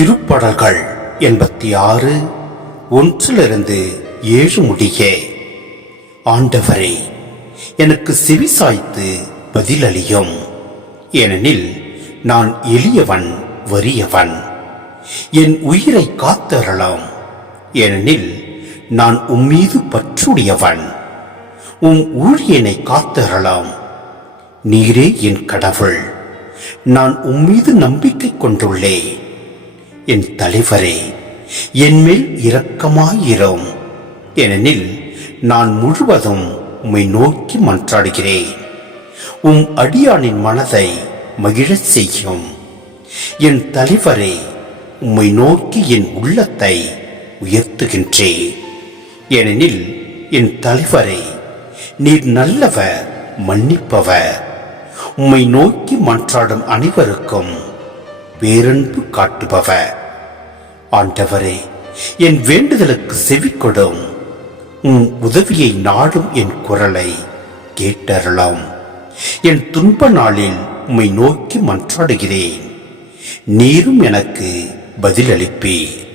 திருப்படல்கள் எண்பத்தி ஆறு ஒன்றிலிருந்து ஏழு முடிய. ஆண்டவரே எனக்கு செவிசாய்த்து பதிலளியும். ஏனெனில் நான் எளியவன் வறியவன். என் உயிரை காத்தரலாம் ஏனெனில் நான் உம்மீது பற்றுடையவன். உம் ஊழியனை காத்தரலாம் நீரே என் கடவுள். நான் உம்மீது நம்பிக்கை கொண்டுள்ளேன் என் தலைவரே என்மேல் இரக்கமாயிரும். ஏனெனில் நான் முழுவதும் உம்மை நோக்கி மன்றாடுகிறேன். உம் அடியானின் மனதை மகிழச் செய்யும். என் தலைவரே உம்மை நோக்கி என் உள்ளத்தை உயர்த்துகின்றேன் ஏனெனில் என் தலைவரே நீர் நல்லவர் மன்னிப்பவர். உம்மை நோக்கி மன்றாடும் அனைவருக்கும் பேரன்பு காட்டுபவர். ஆண்டவரே என் வேண்டுதலுக்கு செவிக்கொடும் உம் உதவியை நாடும் என் குரலை கேட்டறலாம் என் துன்ப நாளில் உம்மை நோக்கி மன்றாடுகிறேன். நீரும் எனக்கு பதிலளிப்பீர்.